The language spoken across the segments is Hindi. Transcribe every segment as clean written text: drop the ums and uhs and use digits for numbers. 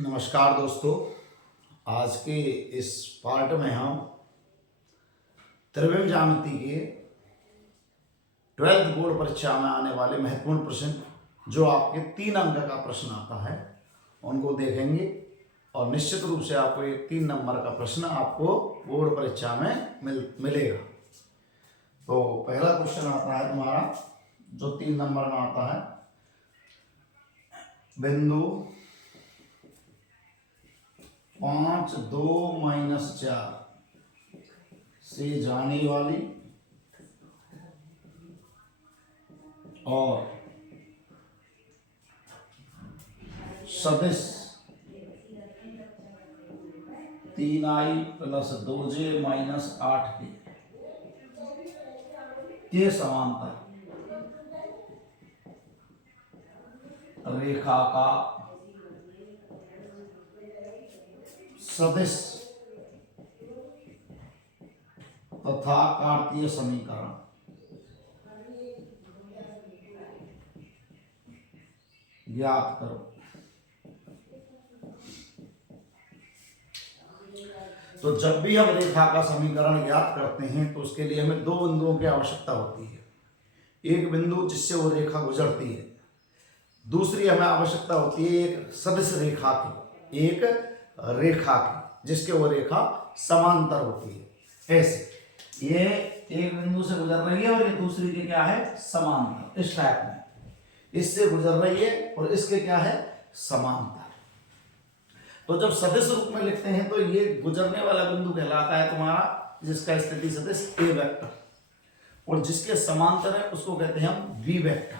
नमस्कार दोस्तों। आज के इस पार्ट में हम त्रिविम ज्यामिति के 12th बोर्ड परीक्षा में आने वाले महत्वपूर्ण प्रश्न, जो आपके 3 अंक का प्रश्न आता है, उनको देखेंगे और निश्चित रूप से आपको एक 3 नंबर का प्रश्न आपको बोर्ड परीक्षा में मिलेगा। तो पहला क्वेश्चन आता है तुम्हारा, जो 3 नंबर में आता है, बिंदु 5, 2, -4 से जाने वाली और सदिश 3i + 2j - 8 के समांतर रेखा का सदिश तथा कार्तीय समीकरण ज्ञात करो। तो जब भी हम रेखा का समीकरण ज्ञात करते हैं तो उसके लिए हमें 2 बिंदुओं की आवश्यकता होती है। एक बिंदु जिससे वो रेखा गुजरती है, दूसरी हमें आवश्यकता होती है एक सदिश रेखा की, एक रेखा की जिसके वो रेखा समांतर होती है। ऐसे ये एक बिंदु से गुजर रही है और ये दूसरी के क्या है, समांतर। इस टाइप में इससे गुजर रही है और इसके क्या है, समांतर। तो जब सदिश रूप में लिखते हैं तो ये गुजरने वाला बिंदु कहलाता है तुम्हारा जिसका स्थिति सदिश ए वेक्टर, और जिसके समांतर है उसको कहते हैं हम बी वेक्टर।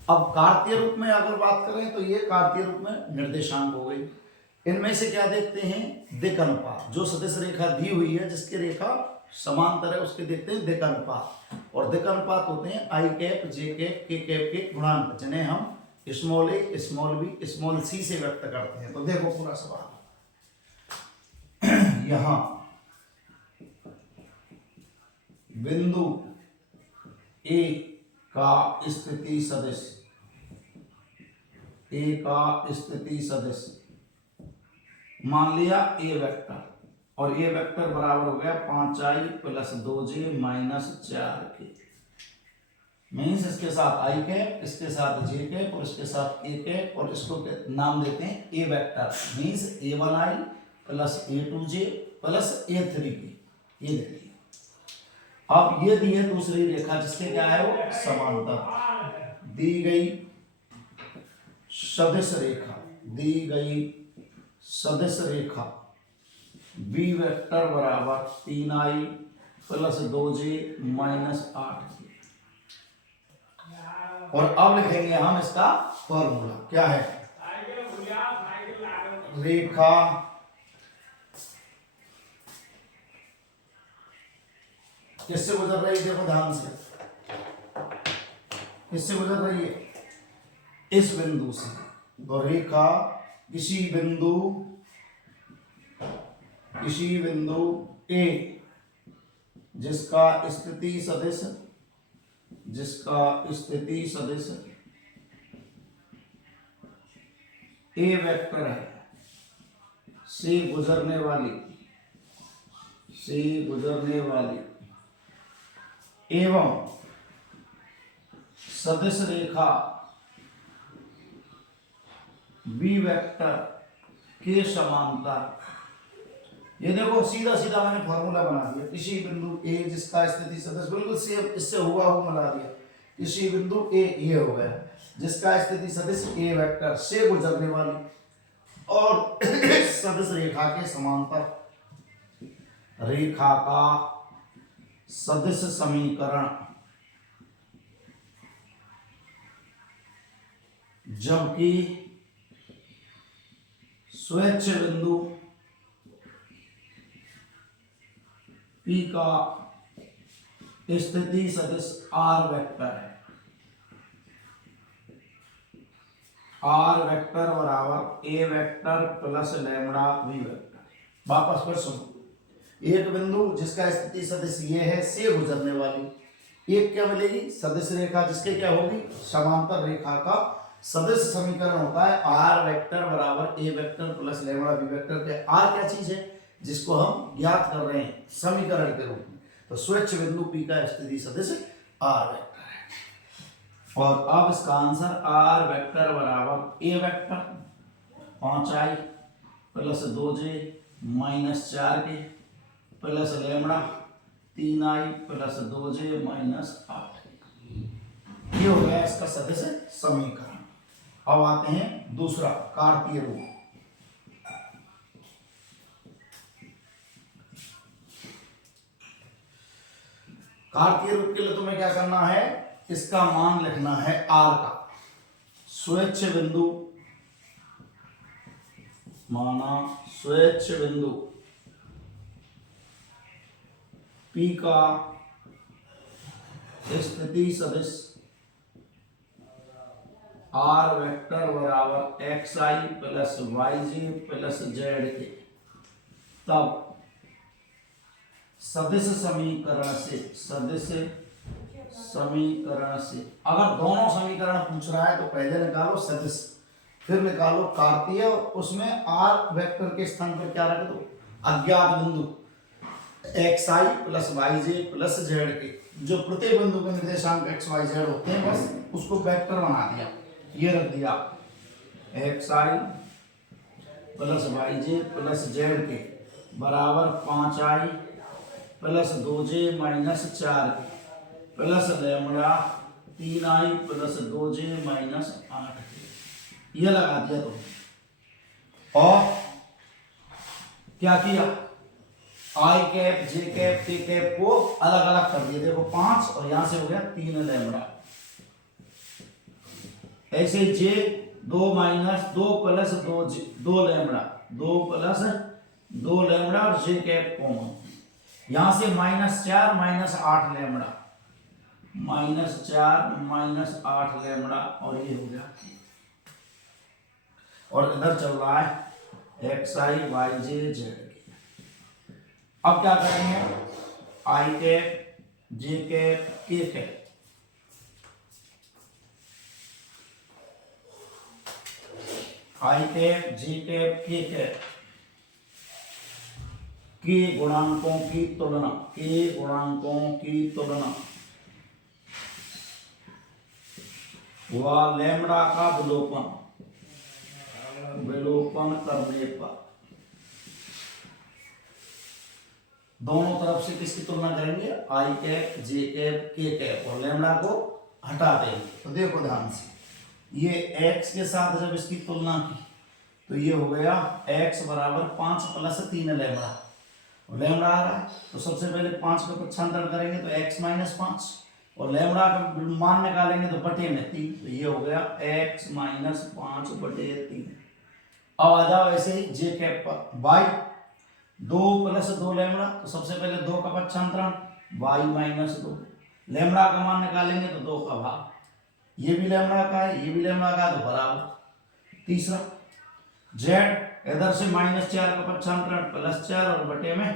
अब कार्तीय रूप में अगर बात करें तो ये कार्तीय रूप में निर्देशांक हो गई। इनमें से क्या देखते हैं, दिक् अनुपात। जो सदिश रेखा दी हुई है जिसकी रेखा समांतर है उसके देखते हैं दिक् अनुपात, और दिक् अनुपात होते हैं i cap, j cap, k cap के गुणांक, जिन्हें हम small a, small b, small c से व्यक्त करते हैं। तो देखो पूरा सवाल यहां बिंदु a का स्थिति सदिश, a का स्थिति सदिश मान लिया a वेक्टर, और a वेक्टर बराबर हो गया 5i + 2j - 4 के। मीन्स इसके साथ i कैप, इसके साथ j कैप और इसके साथ k कैप, और इसको नाम देते हैं a vector. Means a1i + a2j + a3k। ये देखिए, अब ये दी है दूसरी रेखा जिसके क्या है वो समांतर। दी गई सदिश रेखा, दी गई सदिश रेखा b वेक्टर बराबर 3i + 2j - 8। और अब लिखेंगे हम इसका फॉर्मूला, क्या है, रेखा किससे गुजर रही है, देखो ध्यान से, किससे गुजर रही है, इस बिंदु से। तो रेखा किसी बिंदु A जिसका स्थिति सदिश A वेक्टर है, से गुजरने वाली एवं सदिश रेखा B वेक्टर के समांतर। ये देखो सीधा सीधा मैंने फॉर्मूला बना दिया। किसी बिंदु A जिसका स्थिति सदिश, बिल्कुल सेम इससे हुआ हुआ मिला दिया। किसी बिंदु A ये हो गया जिसका स्थिति सदिश A वेक्टर से गुजरने वाली और सदिश रेखा के समांतर रेखा का सदिश समीकरण, जबकि स्वैच्छ बिंदु P का स्थिति सदिश R वेक्टर है। R वेक्टर बराबर A वेक्टर + λ V वेक्टर। वापस फिर सुनो, एक बिंदु जिसका स्थिति सदिश ये है, से गुजरने वाली एक क्या मिलेगी, सदिश रेखा जिसके क्या होगी, समांतर रेखा का सदिश समीकरण होता है आर वेक्टर बराबर A vector plus lambda B vector के। आर क्या चीज है जिसको हम ज्ञात कर रहे हैं समीकरण के रूप में, तो स्वच्छ बिंदु पी का स्थिति सदिश आर वेक्टर है। और अब इसका आंसर आर वेक्टर बराबर A vector 5i plus 2j minus 4k plus lambda 3i plus 2j minus 8। ये हो गया इसका सदिश समीकरण। अब आते हैं दूसरा कार्तीय रूप। कार्तीय रूप के लिए तुम्हें क्या करना है, इसका मान लिखना है आर का। स्वेच्छ बिंदु माना स्वेच्छ बिंदु पी का स्थिति सदिश आर वेक्टर बराबर एक्स आई प्लस वाई जी प्लस जेड के। तब सदिश समीकरण से अगर दोनों समीकरण पूछ रहा है तो पहले निकालो सदिश, फिर निकालो कार्तीय, और उसमें आर वेक्टर के स्थान पर क्या रख दो, अज्ञात बिंदु एक्स आई प्लस वाई जे प्लस जेड के। जो प्रत्येक बिंदु के निर्देशांक एक्स वाई जेड होते हैं बस उसको वेक्टर बना दिया। ये रख दिया एक्स आई प्लस वाई जे प्लस जेड के बराबर 5i plus 2j minus 4 plus lambda 3i plus 2j minus 8। ये लगा दिया तो और क्या किया, आई कैप जे कैप के कैप को अलग अलग कर दिया। देखो 5 और यहां से हो गया 3 लैम्बडा। ऐसे जे 2 minus 2 plus 2 lambda 2 plus 2 lambda और जे कैप कॉमन। यहां से -4 माइनस 8 लैम्बडा -4 माइनस 8 लैम्बडा और ये हो गया। और इधर चल रहा है एक्स आई वाई जे जेड। अब क्या करेंगे, आई कैप जे कैप के कैप, आई कैप जे कैप के कैप के गुणांकों की तुलना, के गुणांकों की तुलना व लैम्बडा का विलोपन करने पर दोनों तरफ से किसकी तुलना करेंगे, आई कैप जे कैप के कैप, और लैम्बडा को हटा देंगे। तो देखो ध्यान से, ये x के साथ जब इसकी तुलना की तो ये हो गया x बराबर 5 प्लस 3 लैम्बडा। लैम्बडा आ रहा है तो सबसे पहले 5 का प्रक्षांतरण करेंगे तो x माइनस 5, और लैम्बडा का मान निकालेंगे तो बटे में 3, तो ये हो गया x माइनस 5 बटे 3। अब आ जाओ ऐसे ही जे कैप पर, y 2 प्लस 2 लैम्बडा, तो सबसे पहले 2 का पक्षांतरण y माइनस 2, लैम्बडा का मान निकालेंगे तो 2 का भाग, ये भी लैम्बडा का है ये भी लैम्बडा का है तो बराबर। तीसरा z इधर से -4 का पक्षांतरण +4 और बटे में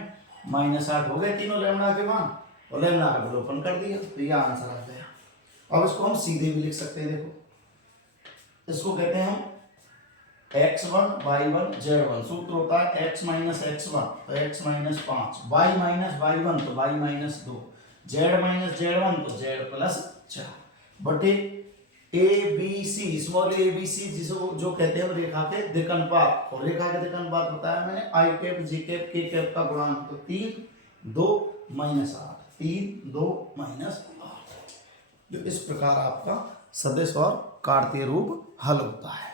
-8 हो गए तीनों लैम्बडा के मान, और लैम्बडा का विलोपन कर दिया तो ये आंसर आ गया। अब इसको हम सीधे भी लिख सकते हैं। देखो इसको कहते हैं हम x1 y1 z1। सूत्र होता है x माइनस x1 तो x minus 5, y minus y1 तो y minus 2, z minus z1 तो z प्लस 4 बटे A B C, small A B C जिसको जो कहते हैं रेखा के दिक्कनुपात। और रेखा के दिक्कनुपात बताया मैंने, आई कैप जे कैप के कैप का गुणांक तो 3 2 माइनस 8, 3 2 माइनस 8। जो इस प्रकार आपका सदिश और कार्तीय रूप हल होता है।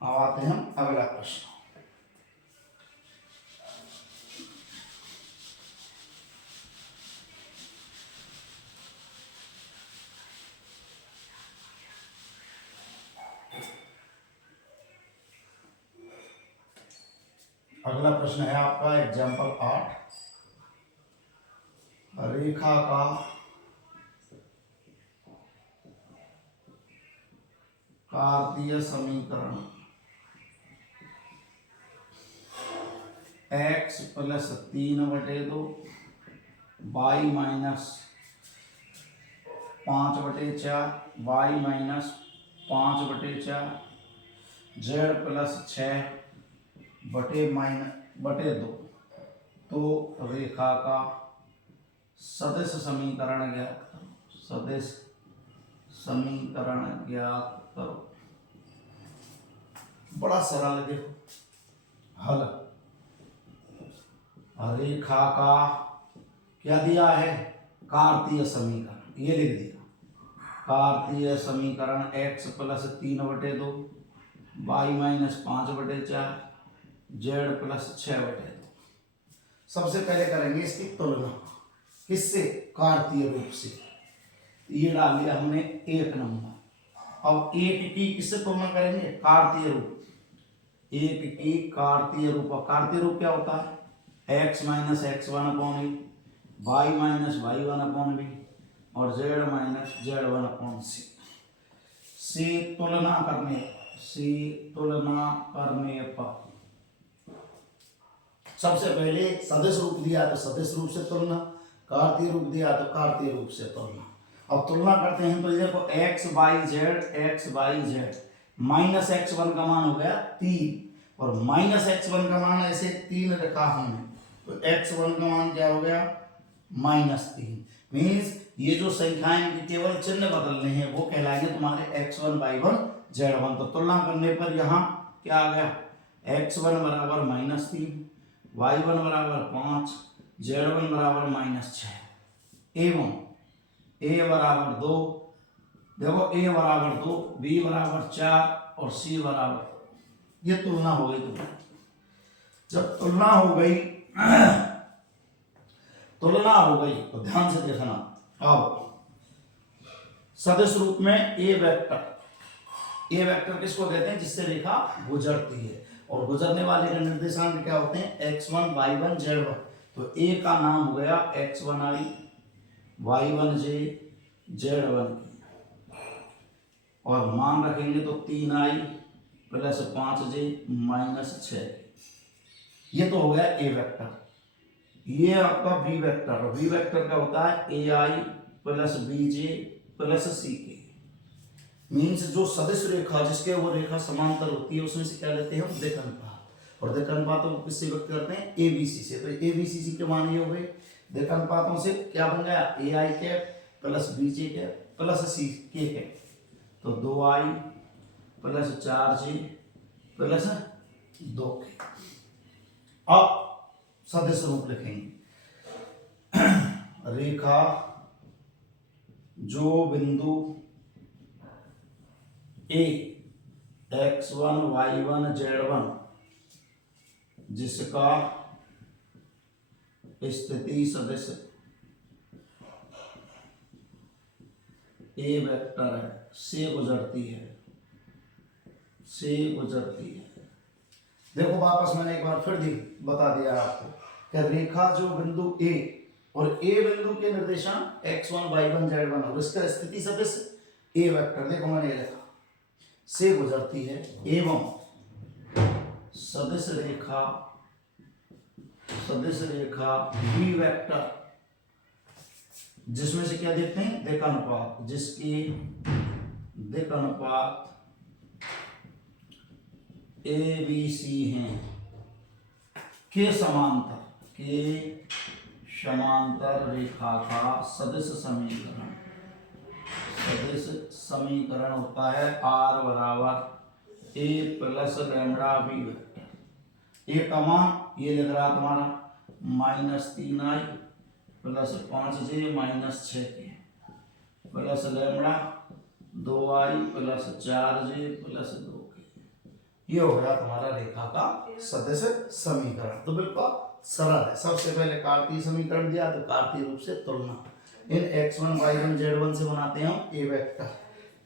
अब आते हैं हम अगला प्रश्न। अगला प्रश्न है आपका एग्जाम्पल 8, रेखा का कार्तीय समीकरण x plus 3/2 y minus 5/4 y minus 5/4 z plus 6/2। तो रेखा का सदिश समीकरण ज्ञात करो। सदिश समीकरण ज्ञात करो। बड़ा सरल, देखो हल। रेखा का क्या दिया है, कार्तीय समीकरण, ये लिख दिया। कार्तीय समीकरण x plus 3/2 y minus 5/4 z plus 6/2। सबसे पहले करेंगे इसकी तुलना, किससे, कार्तीय रूप से। ये डाल दिया हमने 1 नंबर। अब 1 की किससे तुलना करेंगे, कार्तीय रूप। 1 की कार्तीय रूप, और कार्तीय रूप क्या होता है, x minus x1/a, y minus y1/b और z माइनस z1/c। से तुलना करने पर सबसे पहले सदिश रूप दिया तो सदिश रूप से तुलना, कार्तीय रूप दिया तो कार्तीय रूप से तुलना। अब तुलना करते हैं तो देखो x by Z minus x1 का मान हो गया 3 और माइनस x1 का मान ऐसे 3 रखा हमने, तो x1 का मान क्या हो गया, -3। मीन्स ये जो संख्याएं की केवल चिन्ह बदलने हैं वो कहलाएंगे तुम्हारे x1y1 z1। तो तुलना करने पर यहाँ क्या आ गया, x1 बराबर -3, y1 बराबर 5, z1 बराबर -6 एवं a बराबर 2। देखो a बराबर 2, b बराबर 4 और c बराबर, ये तुलना हो गई तुम्हारी। जब तुलना हो गई तो ध्यान से देखना। अब सदिश रूप में ए वेक्टर किसको कहते हैं, जिससे रेखा गुजरती है, और गुजरने वाले के निर्देशांक क्या होते हैं, x1 y1 z1। तो a का नाम हो गया x1i y1j z1 और मान रखेंगे तो 3i प्लस 5j माइनस 6। ये तो हो गया ए वेक्टर। ये आपका बी वेक्टर, और बी वेक्टर का होता है ai plus bj plus ck। Means जो सदिश रेखा जिसके वो रेखा समांतर होती है उसमें से क्या लेते हैं हम, देखनपात। और देखनपातों को किससे व्यक्त करते हैं, abc से। तो abcc के मान ये हो गए, देखनपातों से क्या बन गया, ai cap plus bj cap plus ck cap. तो 2i plus 4j plus 2k। अब सदिश रूप लिखेंगे। रेखा जो बिंदु a x1 y1 z1 जिसका स्थिति सदिश a वेक्टर है से गुजरती है। देखो वापस मैंने एक बार फिर बता दिया आपको कि रेखा जो बिंदु a और a बिंदु के निर्देशांक x1 y1 z1 और इसका स्थिति सदिश a वेक्टर, देखो मैंने लिखा, से गुजरती है, एवं सदिश रेखा b वेक्टर जिसमें से क्या देखते हैं, देखनुपात, जिसकी देखनुपात ABC हैं के समांतर रेखा का सदिश समीकरण होता है r बराबर a plus lambda B vector. A का मान ये लग रहा तुम्हारा -3i plus 5j minus 6k plus lambda 2i plus 4j plus 2k। ये हो गया तुम्हारा रेखा का सदिश समीकरण। तो बिल्कुल सरल है। सबसे पहले कार्तीय समीकरण दिया तो कार्तीय रूप से तुलना, इन x1 y1 z1 से बनाते हैं हम a वेक्टर,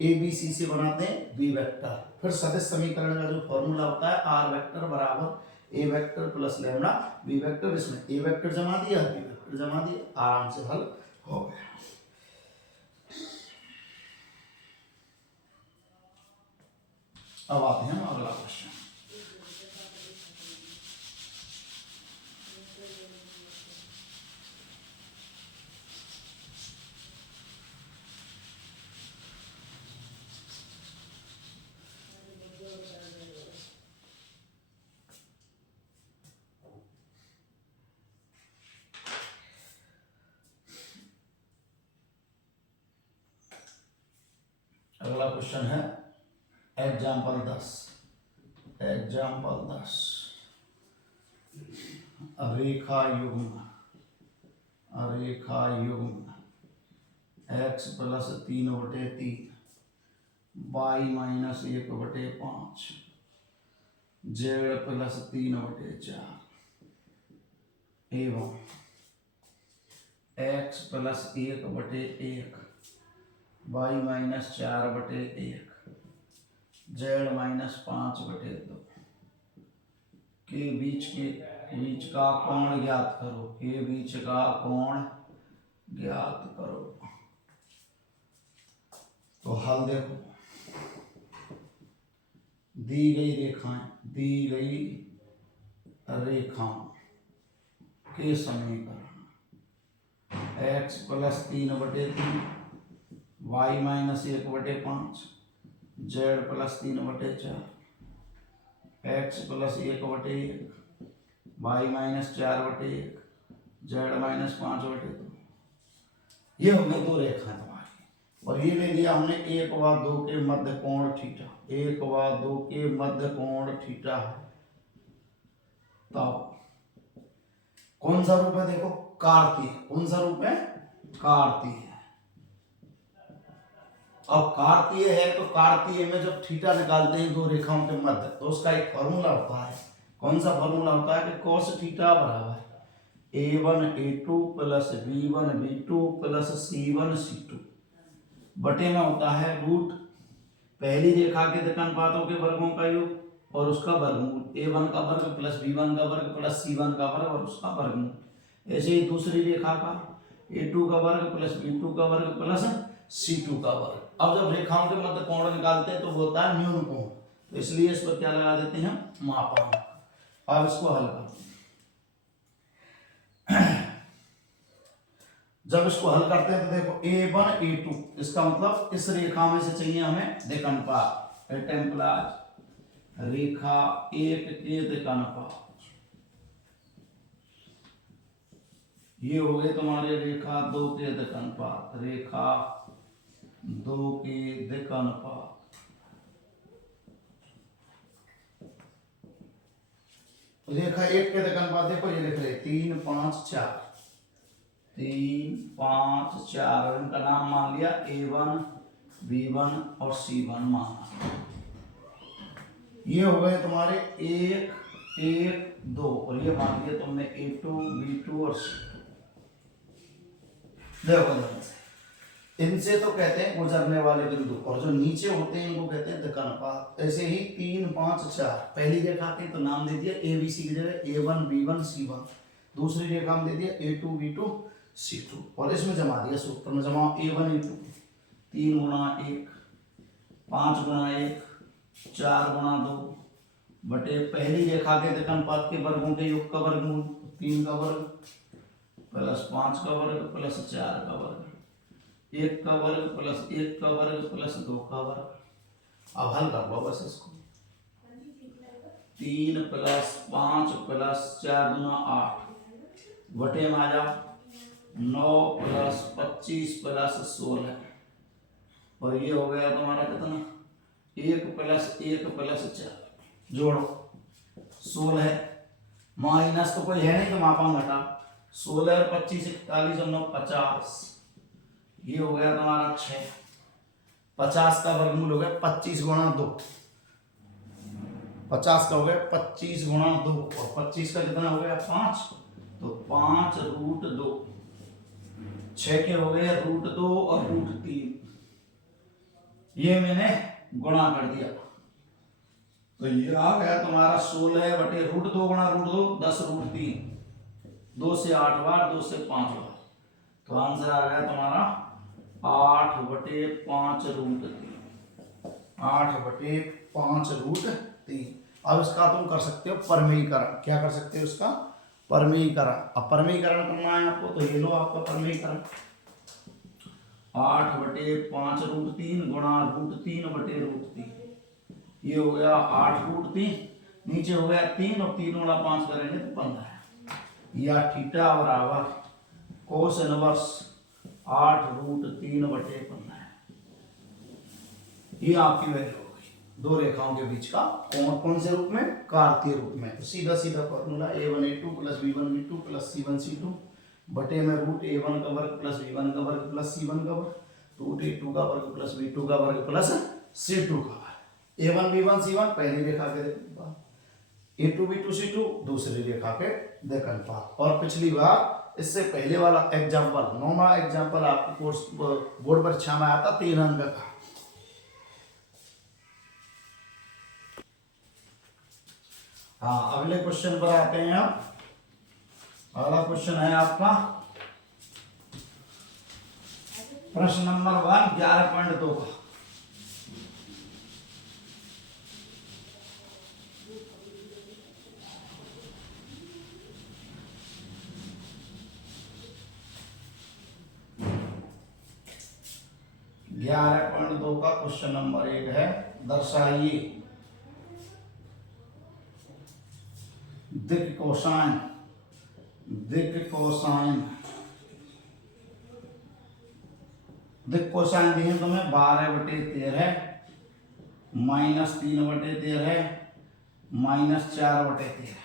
abc से बनाते हैं b वेक्टर। फिर सदिश समीकरण का जो फॉर्मूला होता है r वेक्टर बराबर a vector plus lambda b vector. इसमें a वेक्टर जमा दिया, b वेक्टर जमा दिया, आराम से हल हो गया। अब आते हैं अगला क्वेश्चन। क्वेश्चन है एग्जाम्पल 10। रेखा युग्म x plus 3/3 y minus 1/5 z plus 3/4 एवं x plus 1/1 y minus 4/1 z minus 5/2 के बीच का कोण ज्ञात करो। के बीच का कोण ज्ञात करो। तो हल देखो, दी गई रेखाओं के समीकरण x plus 3/3 y minus 1/5 z plus 3/4 x plus 1/1 y minus 4/1 z minus 5/2। ये हो गई दो रेखाएं तुम्हारी, और ये ले लिया हमने 1 व 2 के मध्य कोण थीटा। 1 व 2 के मध्य कोण थीटा है। तो कौन सा रूप है देखो, कार्तीय। कौन सा रूप है, कार्तीय। अब कार्तीय है तो कार्तीय में जब थीटा निकालते हैं दो रेखाओं के मध्य, तो उसका एक फॉर्मूला होता है। कौन सा फॉर्मूला होता है कि cos थीटा बराबर a1 a2 plus b1 b2 plus c1 c2 बटे में होता है रूट पहली रेखा के दिक् अनुपातों के वर्गों का योग और उसका वर्गमूल। a1 का वर्ग प्लस b1 का वर्ग प्लस c1 का वर्ग और उसका वर्गमूल। ऐसे ही दूसरी रेखा का a2 का वर्ग प्लस b2 का वर्ग प्लस c2 का वर्ग। अब जब रेखाओं के मध्य कोण निकालते हैं तो वो होता है न्यून कोण, तो इसलिए इस पर क्या लगा देते हैं, मापांक। अब इसको हल करते हैं। जब इसको हल करते हैं तो देखो a1 a2, इसका मतलब इस रेखा में से चाहिए हमें दिक् अनुपात। रेखा 1 के दिक् अनुपात, ये हो गए तुम्हारे रेखा 2 के दिक् अनुपात। रेखा 2 के दिक् अनुपात रेखा 1 के दिक् अनुपात देखो, ये लिख रहे 3 5 4 3 5 4, इनका नाम मान लिया a1 b1 और c1 माना। ये हो गए तुम्हारे 1 1 2, और ये मान लिया तुमने a2 b2 और c2। देखो इनसे तो कहते हैं गुजरने वाले बिंदु, और जो नीचे होते हैं इनको कहते हैं दिक् अनुपात। ऐसे ही 3 5 4 पहली रेखा के तो नाम दे दिया ए बी सी की जगह a1 b1 c1, दूसरी रेखा में दे दिया a2 b2 c2, और इसमें जमा दिया सूत्र में जमा a1 a2 3 गुणा 1 5 गुणा 1 4 गुणा 2 बटे पहली रेखा के दिक् अनुपात के वर्गों के योग का वर्गमूल। 3 का वर्ग प्लस 5 का वर्ग प्लस 4 का वर्ग, 1 का वर्ग प्लस 1 का वर्ग प्लस 2 का वर्ग। अब हल कर लो बस इसको। 3 प्लस 5 प्लस 4 गुना 8 बटे में आ जाओ 9 प्लस 25 प्लस 16, और ये हो गया तुम्हारा कितना, 1 प्लस 1 प्लस 4 जोड़ो 16, माइनस तो कोई है नहीं तो मापांक घटा। 16 और 25 41 और 9 50, ये हो गया तुम्हारा 6। 50 का वर्गमूल हो गया 25 गुणा 2, 50 का हो गया 25 गुणा 2, और 25 का कितना हो गया 5, तो 5 रूट 2। 6 के हो गए रूट 2 और रूट 3, ये मैंने गुणा कर दिया, तो ये आ गया तुम्हारा 16 बटे रूट 2 गुणा रूट 2 10 रूट 3, 2 से 8 बार 2 से 5 बार, तो आंसर आ गया तुम्हारा 8 बटे 5 रूट 3। 8 बटे 5 रूट 3। अब इसका तुम कर सकते हो परमीकरण। क्या कर सकते हो इसका, परमीकरण। अब परमीकरण करना है आपको, तो ये लो आपका परमीकरण। 8 बटे 5 रूट 3 गुणा रूट 3 बटे रूट 3, ये हो गया 8 रूट 3, नीचे हो गया 3 और 3 गुणा 5 करेंगे तो 15, या थीटा बराबर कोस इनवर्स 8 रूट 3 बटे 15। ये आपकी वैल्यू हो गई दो रेखाओं के बीच का कोण। कौन से रूप में? कार्तीय रूप में। तो सीधा सीधा formula a1 a2 plus b1 b2 plus c1 c2 बटे में रूट a1 का वर्ग प्लस b1 का वर्ग प्लस c1 का वर्ग, रूट a2 का वर्ग प्लस b2 का वर्ग प्लस c2 का वर्ग। a1 b1 c1 पहली रेखा के देखभाल, a2 b2 c2 दूसरी रेखा के देखभाल। और पिछली बार इससे पहले वाला एग्जाम्पल, 9वां एग्जाम्पल आपके कोर्स बोर्ड परीक्षा में आता 3 अंक का। हाँ, अगले क्वेश्चन पर आते हैं आप। अगला क्वेश्चन है आपका प्रश्न नंबर 1 11.2 का। का क्वेश्चन नंबर 1 है, दर्शाइए दिक् कोसाइन दिक् कोसाइन दिए तुम्हें 12/13 माइनस 3/13 माइनस 4/13।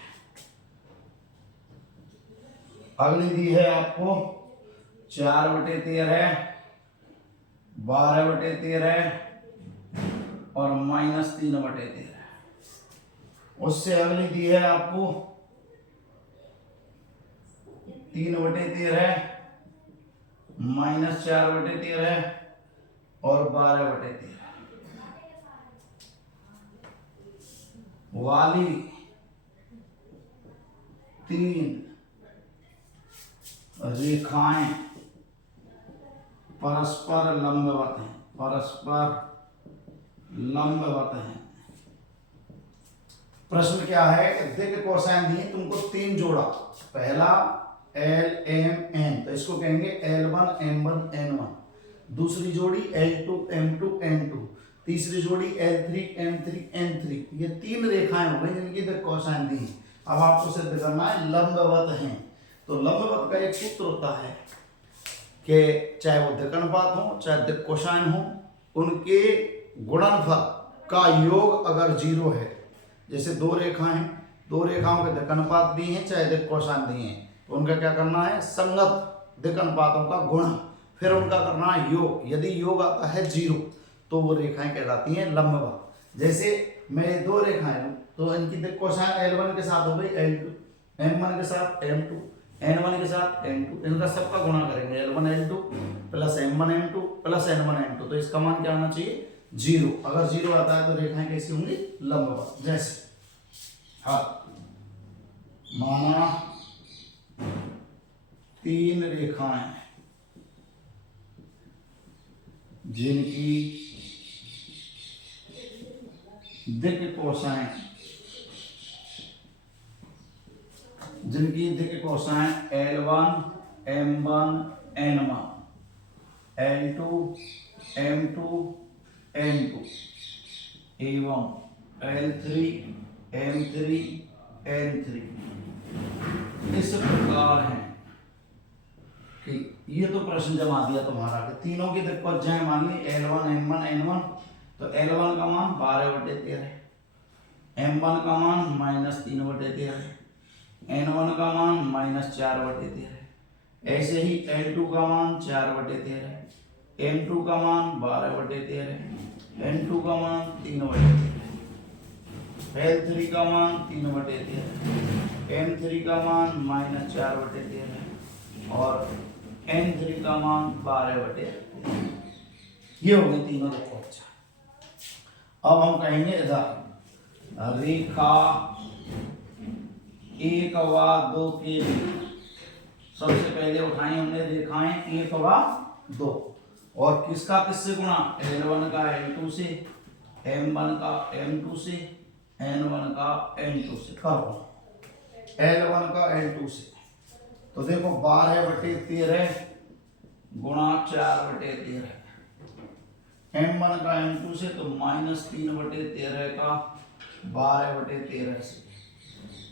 अगली दी है आपको 4/13 12/13 और माइनस 3/13। उससे अगली दी है आपको 3/13 माइनस 4/13 और 12/13 वाली 3 रेखाएं परस्पर लंबवत हैं, प्रश्न क्या है? दिक् कोसाइन दिए तुमको 3 जोड़ा, पहला L M N, तो इसको कहेंगे L1 M1 N1, दूसरी जोड़ी L2 M2 N2, तीसरी जोड़ी L3 M3 N3। ये 3 रेखाएं हो गई जिनकी दिक् कोसाइन दी। अब आपको सिद्ध करना है लंबवत हैं। तो लंबवत का एक सूत्र होता है कि चाहे वो दिक् अनुपात हो चाहे दिक् कोसाइन हो, उनके गुणनफल का योग अगर 0 है, जैसे 2 रेखाएं, 2 रेखाओं के दिक् अनुपात दिए हैं चाहे दिक् कोसाइन दिए हैं, तो उनका क्या करना है? संगत दिक् अनुपातों का गुणा, फिर उनका करना है योग। यदि योग आता है 0 तो वो रेखाएं कहलाती हैं लंबवत। जैसे मैं 2 रेखाएं लूं तो इनकी दिक् कोसाइन L1 के साथ हो गई L2, M1 के साथ M2, N1 के साथ N2, इनका सबका गुणा करेंगे L1 L2 plus M1 M2 plus N1 M2, तो इसका मान क्या आना चाहिए? 0। अगर 0 आता है तो रेखाएं कैसी होंगी? लंबवत। जैसे हाँ, माना 3 रेखाएं जिनकी दिक् cosine L1 M1 N1 L2 M2 N2 एवं L3 M3 N3 इस प्रकार है कि ये तो प्रश्न जमा दिया तुम्हारा कि तीनों की दिक् कोसाइन मान ली L1 M1 N1, तो L1 का मान 12/13, M1 का मान माइनस 3/13, N1 का मान माइनस 4/13, ऐसे ही L2 का मान 4/13, M2 का मान 12/13, N2 का मान 3/13, L3 का मान 3/13, M3 का मान माइनस 4/13 और N3 का मान 12/13। ये हो गई तीनों दिक् कोसाइन। अब हम कहेंगे इधर रेखा 1 व 2 के लिए सबसे पहले उठाई हमने रेखाएं 1 व 2, और किसका किससे गुणा? L1 का L2 से, M1 का M2 से, N1 का N2 से। करो L1 का L2 से, तो देखो 12/13 गुणा 4/13, M1 का M2 से तो माइनस 3/13 का 12/13 से,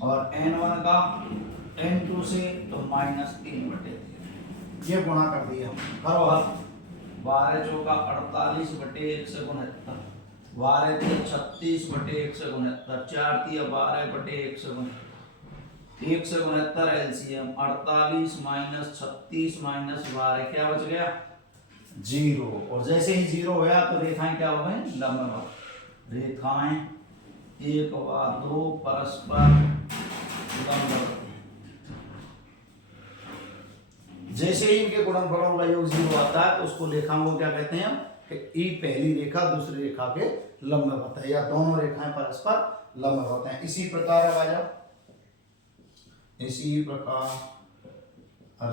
और N1 का N2 से तो माइनस 3/13। ये गुणा कर दिया हम। करो हल, 12 चौका 48/1 से 69, 12 3 36 बटे 169, 4 3 12 बटे 169 एलसीएम 48 माइनस 36 माइनस 12 क्या बच गया 0। और जैसे ही 0 होया तो रेखाएं क्या हो गई लंबवत। रेखाएं 1 व 2 परस्पर लंबवत। जैसे ही इनके गुणनफलों का योग 0 आता है तो उसको रेखाओं को क्या कहते हैं कि ई पहली रेखा दूसरी रेखा के लंबवत है या दोनों रेखाएं परस्पर लंबवत हैं। इसी प्रकार आ जाओ, इसी प्रकार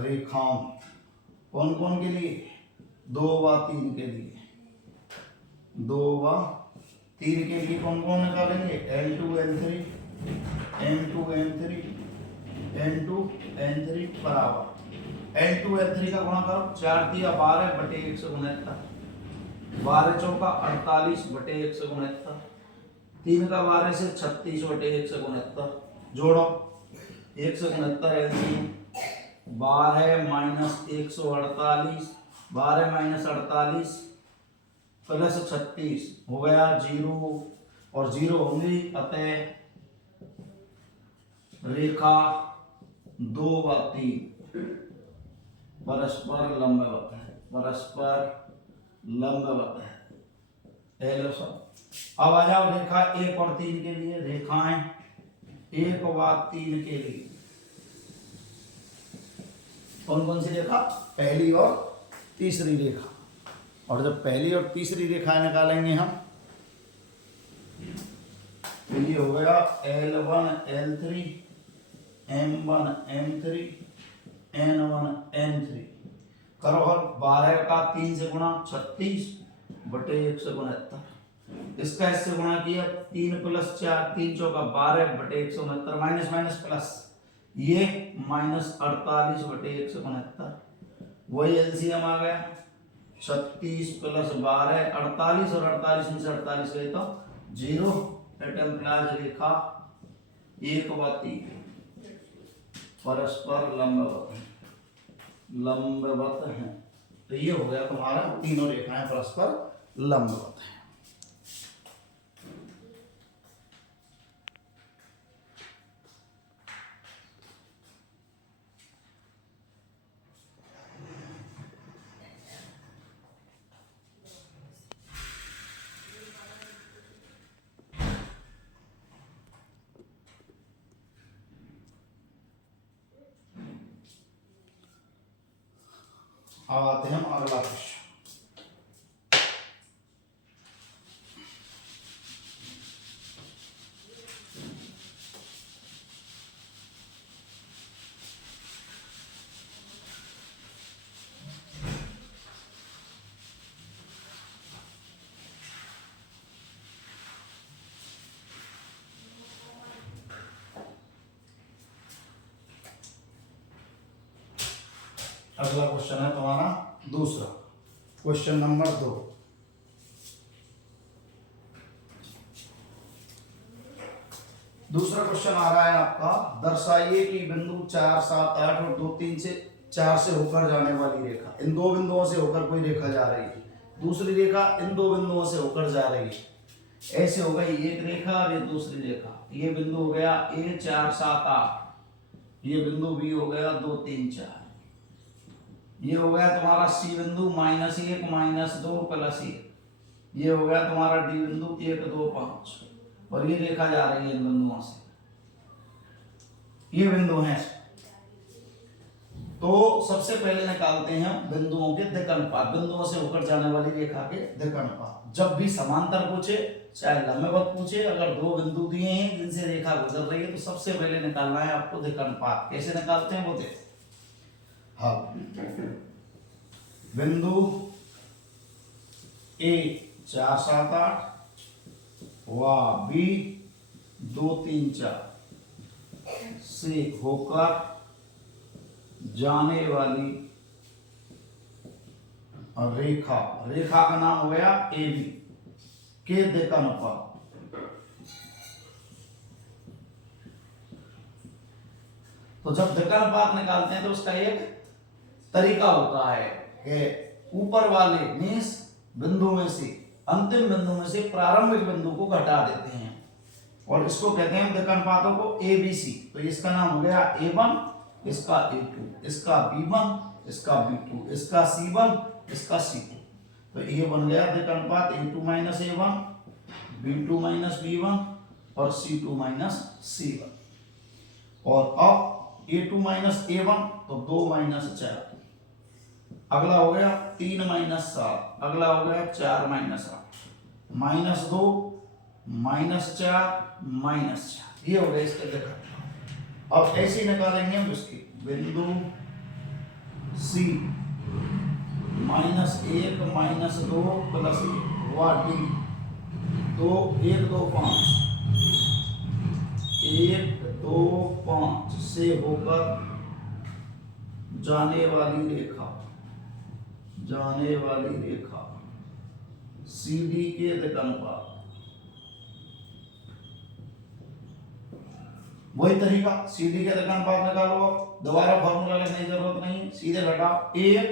रेखाओं कौन कौन के लिए 2 व 3 के लिए, 2 व 3 के लिए कौन कौन निकालेंगे L2 L3 M2 M3 N2 N3 बराबर L2 L3 का गुणा करो 4 3 12 बटे 169, 12 चौका 48 बटे 169, 3 का 12 से 36 बटे 169 जोड़ो 169 एलसीएम 12 माइनस 148, 12 माइनस 48 प्लस 36 हो गया 0 और 0 होंगी, अतः रेखा 2 व 3 परस्पर लंबवत है, परस्पर लंबवत है। अब आ जाओ रेखा 1 और 3 के लिए, रेखाएं 1 व 3 के लिए कौन कौन सी रेखा पहली और तीसरी रेखा। और जब पहली और तीसरी रेखाएं निकालेंगे हम तो ये हो गया L1 L3 M1 M3 N1 N3 करो हल 12 का 3 से गुणा 36 बटे 169, इसका इससे गुणा किया 3 प्लस 4 3 चौका 12 बटे 169 माइनस माइनस प्लस ये माइनस 48 बटे 169, वही एलसीएम आ गया 36 प्लस 12 48 और 48 में से 48 गए तो 0। एटम्प्लाज रेखा 1 व 3 परस्पर लंबवत हैं। तो ये हो गया तुम्हारा तीनों रेखाएं परस्पर लंबवत हैं। अब आते हैं हम अगला क्वेश्चन। अगला क्वेश्चन है तुम्हारा दूसरा, क्वेश्चन नंबर 2। दूसरा क्वेश्चन आ रहा है आपका, दर्शाइए कि बिंदु 4 7 8 और 2 3 से 4 से होकर जाने वाली रेखा, इन दो बिंदुओं से होकर कोई रेखा जा रही है, दूसरी रेखा इन दो बिंदुओं से होकर जा रही है। ऐसे हो गई एक रेखा और ये दूसरी रेखा, ये बिंदु हो गया A 4 7 8, ये बिंदु B हो गया 2 3 4, ये हो गया तुम्हारा C बिंदु -1 -2 +1, ये हो गया तुम्हारा D बिंदु 1 2 5, और ये रेखा जा रही है इन बिंदुओं से, ये बिंदु हैं। तो सबसे पहले निकालते हैं बिंदुओं के दिक् अनुपात, बिंदुओं से होकर जाने वाली रेखा के दिक् अनुपात। जब भी समांतर पूछे चाहे लंबवत पूछे, अगर दो बिंदु दिए हैं जिनसे रेखा गुजर रही है तो सबसे पहले निकालना है आपको दिक् अनुपात। कैसे निकालते हैं वो देखो। हाँ, बिंदु A 4 7 8 व B 2 3 4 से होकर जाने वाली रेखा, रेखा का नाम हो गया AB के दिक् अनुपात। तो जब दिक् अनुपात निकालते हैं तो उसका एक तरीका होता है कि ऊपर वाले मीन्स बिंदु में से अंतिम बिंदु में से प्रारंभिक बिंदु को घटा देते हैं और इसको कहते हैं दिक् अनुपातों को ए बी सी। तो इसका नाम हो गया A1, इसका A2, इसका B1, इसका B2, इसका C1, इसका C2। तो ये बन गया दिक् अनुपात A2 minus A1, B2 minus B1 और C2 माइनस C1। और अब A2 माइनस A1 तो 2 माइनस 4, अगला हो गया 3 माइनस 7, अगला हो गया 4 माइनस 8, माइनस 2 माइनस 4 माइनस 4, ये हो गया इसका देखा। अब ऐसे ही निकालेंगे हम इसकी बिंदु C -1 -2 प्लस 1 D, तो 1 2 5 1 2 5 से होकर जाने वाली रेखा CD के दिक् अनुपात। वही तरीका CD के दिक् अनुपात निकालो। दोबारा फॉर्मूला लिखने की जरूरत नहीं, सीधे घटाओ 1।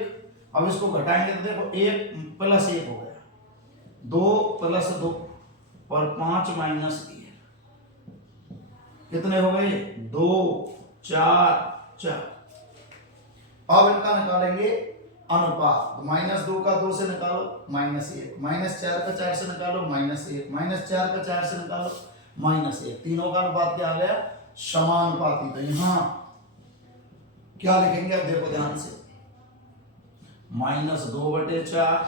अब इसको घटाएंगे तो देखो 1 प्लस 1 हो गया, 2 प्लस 2 और 5 माइनस 1, कितने हो गए 2 4 4। अब इनका निकालेंगे अनुपात। तो -2 का 2 से निकालो -1, -4 का 4 से निकालो -1, -4 का 4 से निकालो -1, तीनों का अनुपात क्या आ गया समानुपाती। तो यहां क्या लिखेंगे अब देखो ध्यान से, -2/4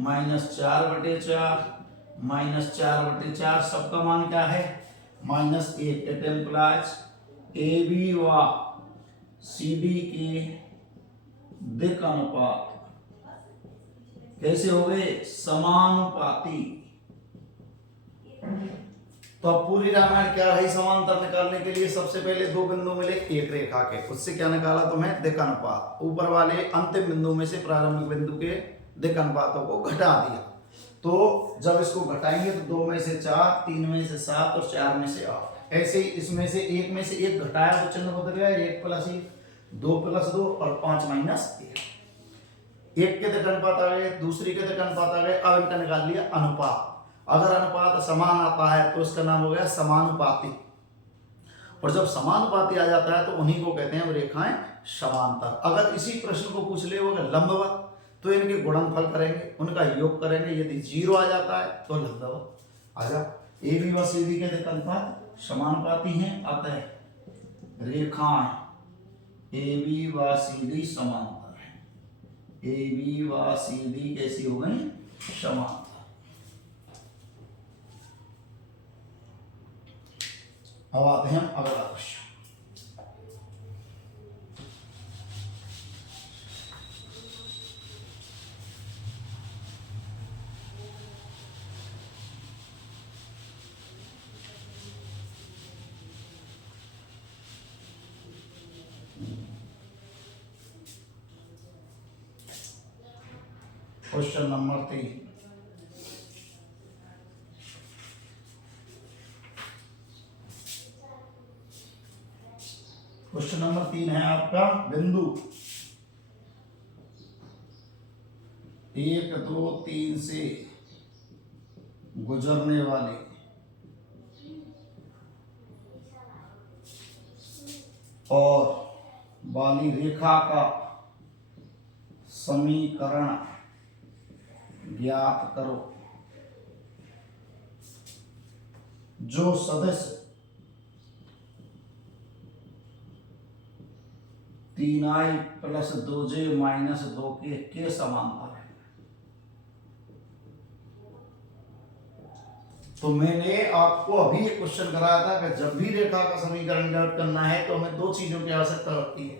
-4/4 -4/4, सबका मान क्या है -1। इट इम्प्लाइज AB व CD के दिक् अनुपात कैसे हो गए समानुपाती। तो अब पूरी रामायण क्या रही समांतर निकालने के लिए, सबसे पहले दो बिंदु मिले एक रेखा के, उससे क्या निकाला तुम्हें दिक् अनुपात। ऊपर वाले अंतिम बिंदु में से प्रारंभिक बिंदु के दिक् अनुपातों को घटा दिया। तो जब इसको घटाएंगे तो 2 में से 4, 3 में से 7 और 4 में से 8। ऐसे ही इसमें से 1 में से 1 घटाया तो चिन्ह बदल गया, 1 प्लस 1, 2 प्लस 2 और 5 माइनस 1। एक के दिक् अनुपात आ गए, दूसरी के दिक् अनुपात आ गए। अब इनका निकाल लिया अनुपात। अगर अनुपात समान आता है तो इसका नाम हो गया समानुपाती, और जब समानुपाती आ जाता है तो उन्हीं को कहते हैं रेखाएं समांतर। अगर इसी प्रश्न को पूछ ले अगर लंबवत, तो इनके गुणनफल करेंगे, उनका योग करेंगे, यदि 0 आ जाता है तो लंबवत आ जा। AB व CD के दिक् अनुपात समानुपाती हैं, अतः रेखाएं AB व CD समांतर है। AB व CD कैसी हो गई समांतर। अब आते हैं अगला question. Question number 3। Question number 3 है आपका बिंदु 1 2 3 से गुजरने वाले और वाली रेखा का समीकरण ज्ञात करो। जो सदिश 3i + 2j - 2 के समांतर है। तो मैंने आपको अभी एक क्वेश्चन कराया था कि जब भी रेखा का समीकरण ज्ञात करना है तो हमें दो चीजों की आवश्यकता होती है,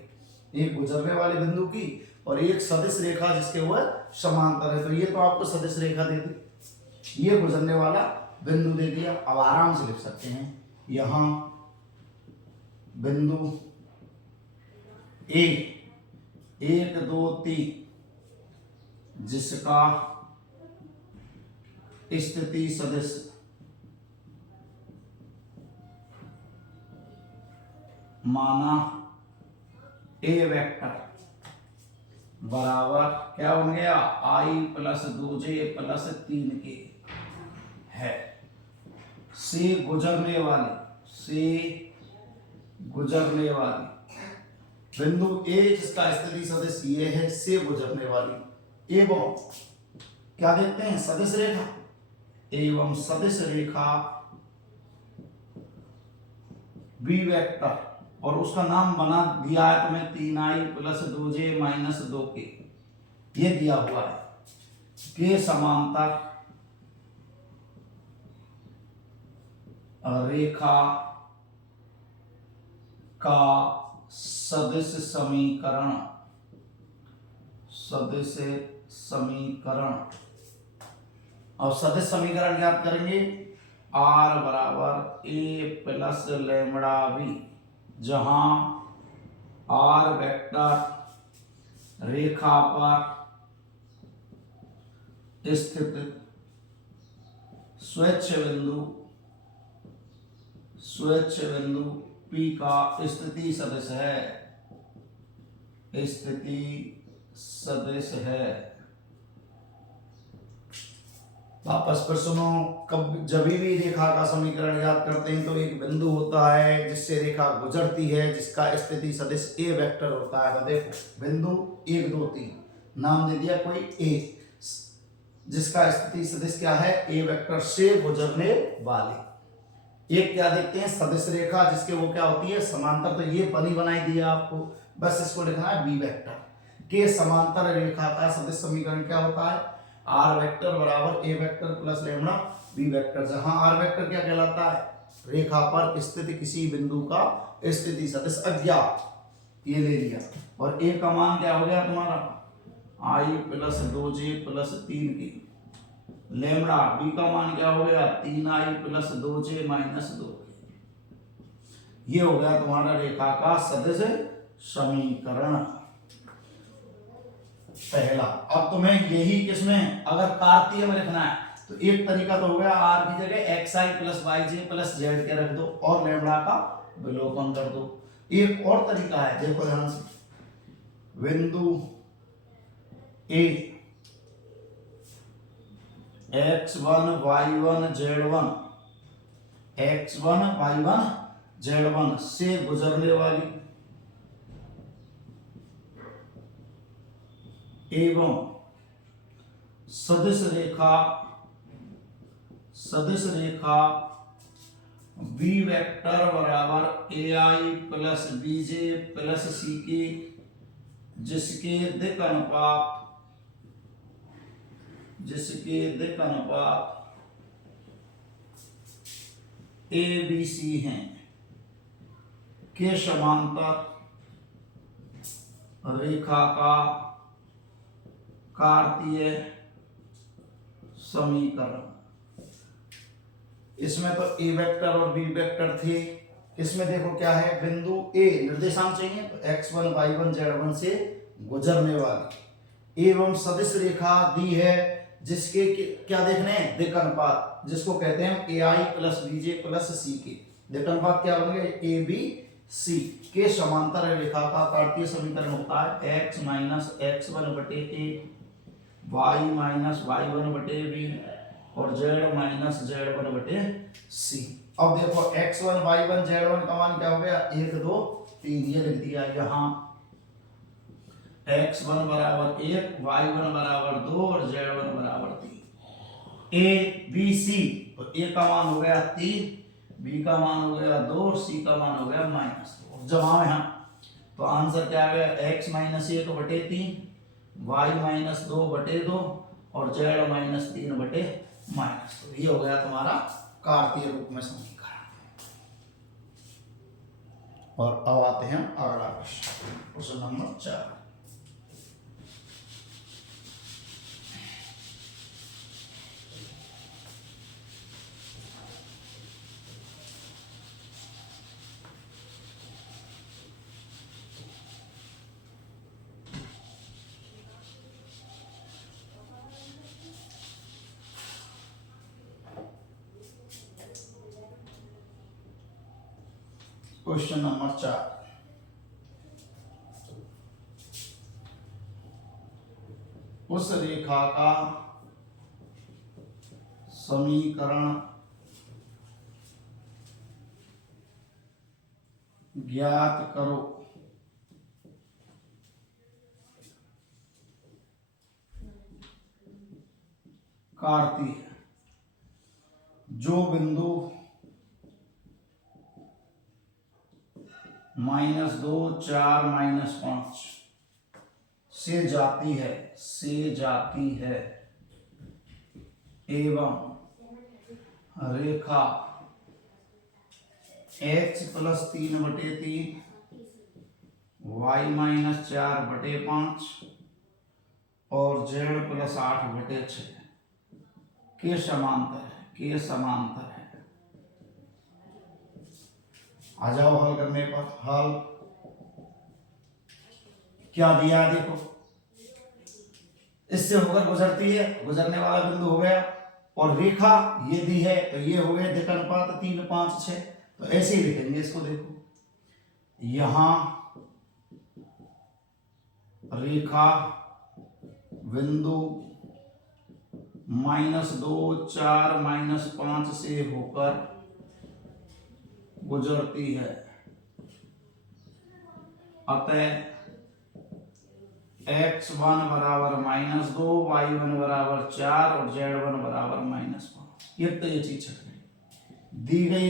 एक गुजरने वाले बिंदु की और एक सदिश रेखा जिसके वह समांतर है। तो ये तो आपको सदिश रेखा दे दी, ये गुजरने वाला बिंदु दे दिया। अब आराम से लिख सकते हैं, यहां बिंदु A 1 2 3 जिसका स्थिति सदिश माना A वेक्टर बराबर क्या बन गया i + 2j + 3k। से गुजरने वाली बिंदु ए जिसका स्थिति सदिश ये है, से गुजरने वाली एवं क्या देखते हैं, सदिश रेखा, एवं सदिश रेखा बी वेक्टर, और उसका नाम बना दिया है तुम्हें 3i + 2j - 2k, ये दिया हुआ है, के समांतर रेखा का सदिश समीकरण। अब सदिश समीकरण ज्ञात करेंगे, r = a + λ v, जहां r वेक्टर रेखा पर स्थित स्वच्छ बिंदु P का स्थिति सदिश है। वापस पर सुनो, कब जब भी रेखा का समीकरण याद करते हैं तो एक बिंदु होता है जिससे रेखा गुजरती है, जिसका स्थिति सदिश ए वेक्टर होता है। तो देखो बिंदु 1 2 3 नाम दे दिया कोई ए, जिसका स्थिति सदिश क्या है, ए वेक्टर से गुजरने वाली। एक क्या देखते हैं, सदिश रेखा जिसके वो क्या होती है, समांतर, तो ये बनी बनाई दी है आपको, बस इसको लिखना है बी वेक्टर के समांतर रेखा का सदिश समीकरण क्या होता है, R vector = A vector + lambda B vector, जहां आर वेक्टर क्या कहलाता है, रेखा पर स्थित किसी बिंदु का स्थिति सदिश अज्ञात, ये ले लिया, और ए का मान क्या हो गया तुम्हारा, i + 2j + 3k, lambda B का मान क्या हो गया, 3i + 2j - 2k, ये हो गया तुम्हारा रेखा का सदिश समीकरण पहला। अब तुम्हें यही किसमें अगर कार्तीय में लिखना है तो एक तरीका तो हो गया, r की जगह xi + yj + z के रख दो और लैम्ब्डा का विलोपन कर दो। एक और तरीका है, देखो ध्यान से, बिंदु ए x1 y1 z1 से गुजरने वाली एवं सदिश रेखा B vector = ai + bj + ck, जिसके दिक् अनुपात ए बी सी हैं, के समांतर रेखा का कार्तीय समीकरण। इसमें तो ए वेक्टर और बी वेक्टर थे, इसमें देखो क्या है, बिंदु ए निर्देशांक चाहिए तो x1 y1 z1 से गुजरने वाली एवं सदिश रेखा दी है जिसके क्या देखने हैं, दिक् अनुपात, जिसको कहते हैं ai + bj + ck, दिक् अनुपात क्या बन गया, ए बी सी के समांतर रेखा का कार्तीय समीकरण होता है x - x1 / a y - y1 / b और z - z1 / c। अब देखो x1 y1 z1 का मान क्या हो गया, 1 2 3, ये लिख दिया यहाँ, x1 = 1 y1 = 2 और z1 = 3। a b c, तो a का मान हो गया 3, b का मान हो गया 2 और c का मान हो गया -2। जमा में हम तो आंसर क्या आ गया, x - 1 / 3 y - 2 / 2 और z - 3 / -2। ये हो गया तुम्हारा कार्तीय रूप में समीकरण। और अब आते हैं अगला प्रश्न नंबर 4। क्वेश्चन नंबर 4, उस रेखा का समीकरण ज्ञात करो कार्तीय जो बिंदु -2, 4, -5 से जाती है एवं रेखा x + 3/3 y - 4/5 और z + 8/6 के समांतर है। आ जाओ हल करने पर। हल क्या दिया देखो, इससे होकर गुजरती है, गुजरने वाला बिंदु हो गया, और रेखा ये दी है तो ये हो गया दिक् अनुपात 3, 5, 6। तो ऐसे ही लिखेंगे इसको। देखो यहां रेखा बिंदु -2, 4, -5 से होकर गुजरती है, अतः x1 = -2, y1 = 4 और z1 = -5। ये तो ये चीज है। दी गई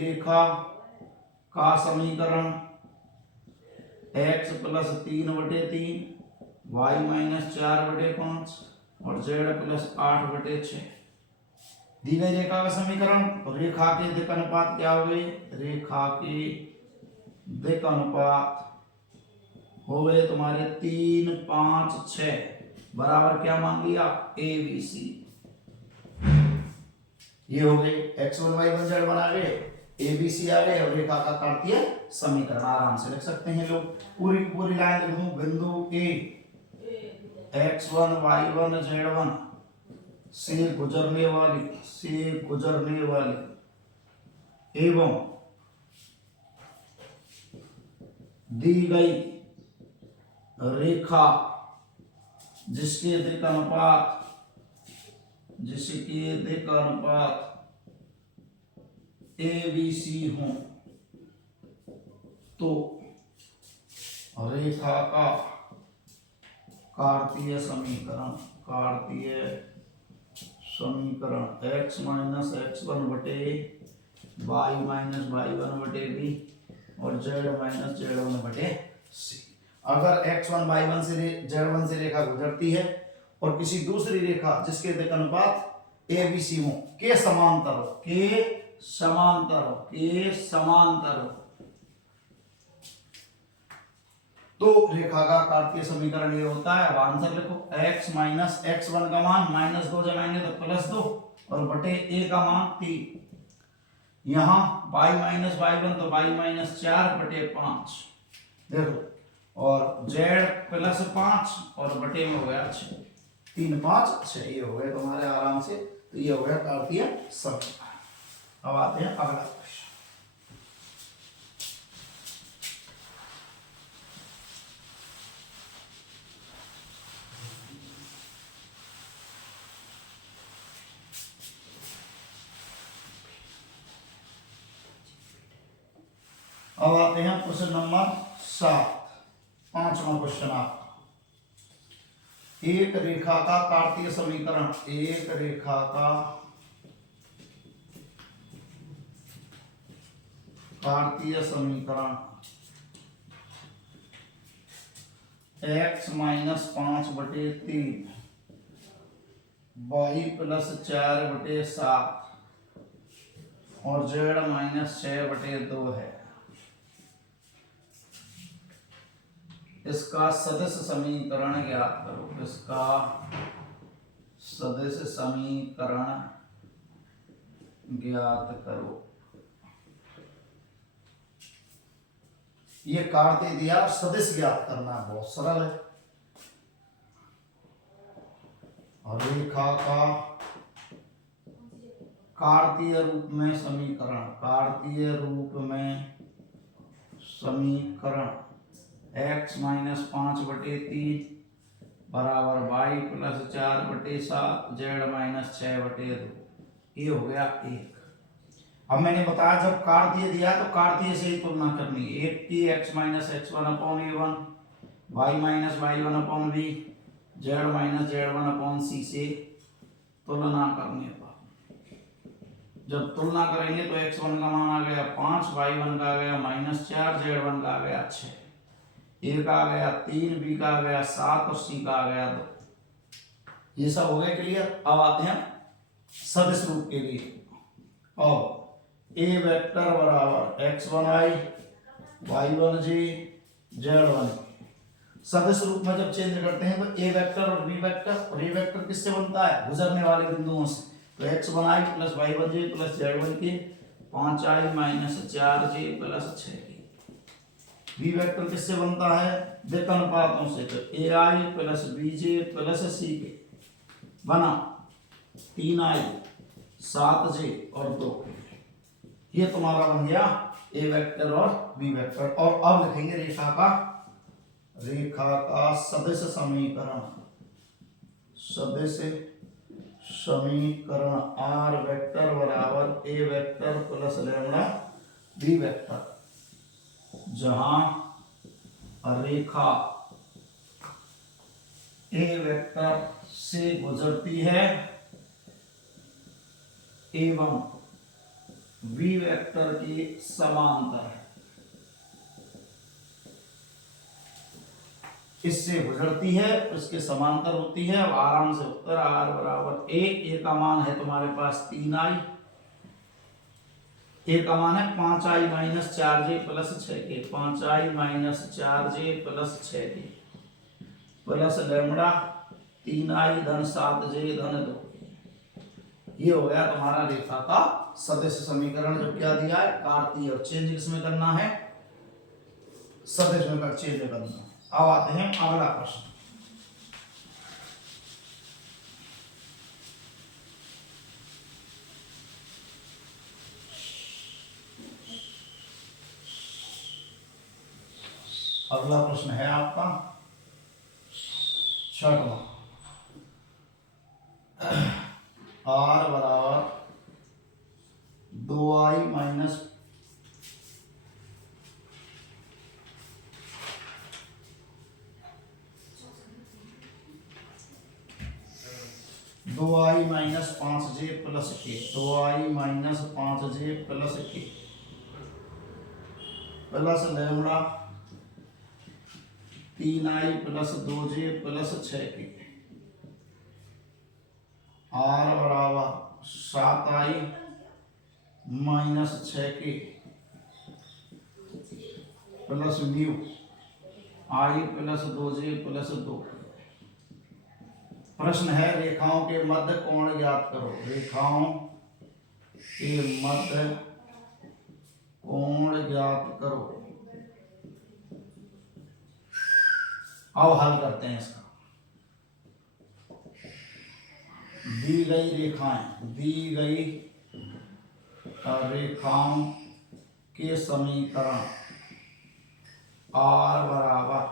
रेखा का समीकरण x + 3/3 y - 4/5 और z + 8/6। दी गई रेखा का समीकरण, तो रेखा के दिक् अनुपात क्या हो गए? रेखा के दिक् अनुपात हो गए तुम्हारे 3, 5, 6 बराबर क्या मान लिया? ABC। ये हो गए x1 y1 z1 आ गए, ABC आ गए, और रेखा का कार्तीय समीकरण आराम से लिख सकते हैं लोग। पूरी लाइन लिख दूं। बिंदु A x1 y1 z1 से गुजरने वाली एवं दी गई रेखा जिसके दिक् अनुपात ABC हो, तो रेखा का कार्तीय समीकरण x - x1/y - y1/b और z - z1/c। अगर x1 y1 से z1 से रेखा गुजरती है और किसी दूसरी रेखा जिसके दिक् अनुपात ABC हो के समांतर हो तो रेखा का कार्तीय समीकरण ये होता है। अब आंसर लिखो। x - x1 का मान -2 जमाएंगे तो +2 और बटे a का मान 3। यहां y - y1 तो y - 4/5 देखो, और z + 5 और बटे में हो गया 6। 3, 5, 6 ये हो गए तुम्हारे आराम से। तो ये हो गया कार्तीय समीकरण। अब आते हैं अगला क्वेश्चन। अब आते हैं क्वेश्चन नंबर 7, 5वां क्वेश्चन आपका। एक रेखा का कार्तीय समीकरण x - 5/3 y + 4/7 और z - 6/2 है। इसका सदिश समीकरण ज्ञात करो। ये कार्तीय दिया, सदिश ज्ञात करना बहुत सरल है। और रेखा का कार्तीय रूप में समीकरण x - 5/3 बराबर y + 4/7 z - 6/2 ये हो गया 1। अब मैंने बताया जब कार्तीय दिया तो कार्तीय से ही तुलना करनी है। 8 की x minus X one upon A one, Y minus Y one upon B, Z minus Z one upon C से तुलना करने पर जब तुलना करेंगे तो x1 का मान आ गया 5, y1 का आ गया -4, z1 का आ गया 6, a का आ गया 3, b का आ गया 7 और c का आ गया 2। ये सब हो गए क्लियर। अब आते हैं सदिश रूप के लिए। अब a वेक्टर बराबर x1i, y1j, z1 सदिश रूप में जब चेंज करते हैं तो a वेक्टर और b वेक्टर, और a वेक्टर किससे बनता है? गुजरने वाले बिंदुओं से। तो x1i plus y1j plus z1 के 5i माइनस 4j प्लस 6 के। b वेक्टर किससे बनता है? दिक् अनुपातों से। तो ai plus bj plus c के बना 3i 7j और 2 के। ये तुम्हारा बन गया a वेक्टर और b वेक्टर। और अब लिखेंगे रेखा का सदिश समीकरण। सदिश समीकरण r वेक्टर बराबर a vector plus lambda b vector, जहां रेखा a वेक्टर से गुजरती है एवं b वेक्टर के समांतर है। इससे गुजरती है, इसके समांतर होती है। अब आराम से उत्तर r बराबर a का मान है तुम्हारे पास 3i, a का मान है 5i माइनस 4j प्लस 6 के, 5i माइनस 4j प्लस 6 के प्लस लैम्डा 3i धन 7j धन 2 के। ये हो गया तुम्हारा रेखा का सदिश समीकरण। जब क्या दिया है? कार्तीय। और चेंज किसमें करना है? सदिश में चेंज करना है। अब आते हैं अगला प्रश्न। अगला प्रश्न है आपका 6वां। r बराबर 2i minus 2i minus 5j plus k, 2i minus 5j plus k plus lambda 3i plus 2j plus 6k। r बराबर 7i minus 6k plus mu i plus 2j plus 2। प्रश्न है रेखाओं के मध्य कोण ज्ञात करो। रेखाओं के मध्य कोण ज्ञात करो। अब हल करते हैं इसका। दी गई रेखाओं के समीकरण r बराबर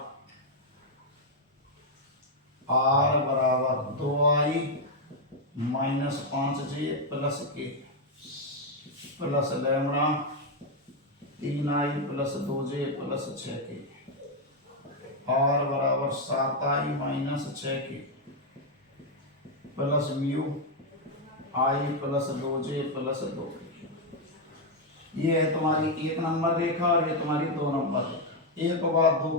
2i minus 5j plus k plus lambda 3i plus 2j plus 6k। r बराबर 7i minus 6k plus mu i plus 2j plus 2। ये है तुम्हारी 1 नंबर रेखा और ये तुम्हारी 2 नंबर रेखा। एक बार 2